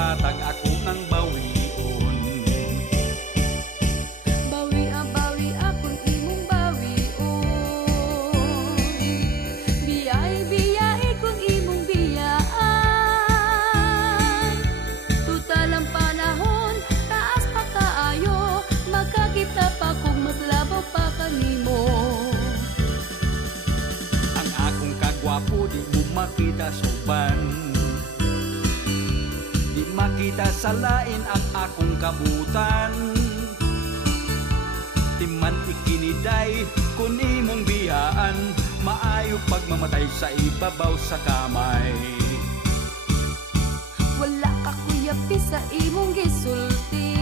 gihatag ako ng bawion. Bawi akon imong bawion. Biyay kun imong biyaan. Tutal ang panahon, taas pa kaayo, magkakita pa kung mas labaw pa kanimo. Ang akong kagwapo di mo makita sa uban, di makita sa lain ang akong kabutan. Timan ikiniday kun imong biyaan, maayo pagmamatay sa ibabaw sa kamay. Wala ka kuyapi sa imong gisulti,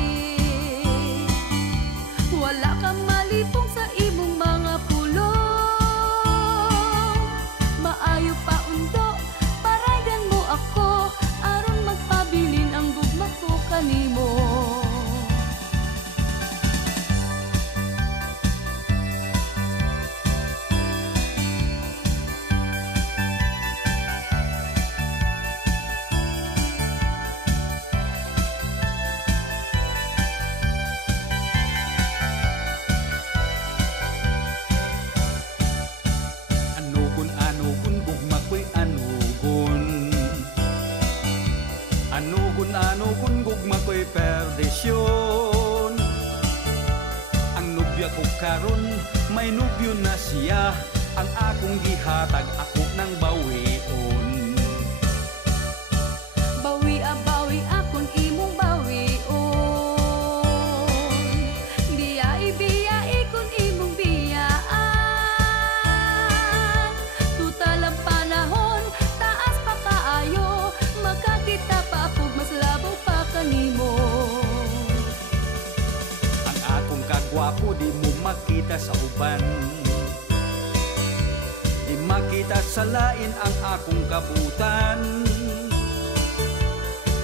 wala ka malipong sa imong mga pulong. Maayo pa undo, paraydan mo ako, aron magpabilin ang gugma ko kanimo. Anugon gugma ko'y anugon, anugon gugma ko'y perdisyon. Ang nubya ko karon may nubyo na siya, ang akong gihatag ako ng bawion. Bawi akon imong bawion. Biyay kun imong biyaan. Tutal ang panahon, taas pa kaayo, magkakita pa kung mas labaw pa kanimo. Ang akong kagwapo di mo makita sa uban, di makita sa lain ang akong kabutan.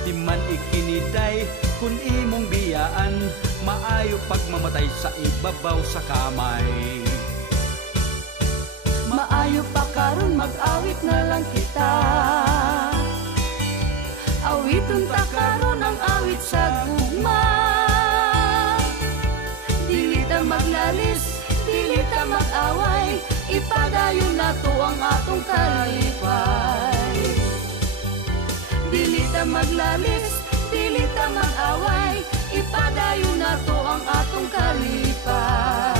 Di man ikiniday kun imong biyaan, maayo pagmamatay sa ibabaw sa kamay. Maayo pa karon mag-awit na lang kita, awiton ta karon ang awit sa gugma. Dili ta maglalis, dili ta mag-away, ipadayon nato ang atong kalipay. Dili ta maglalis, dili ta mag-away, ipadayon nato ang atong kalipay.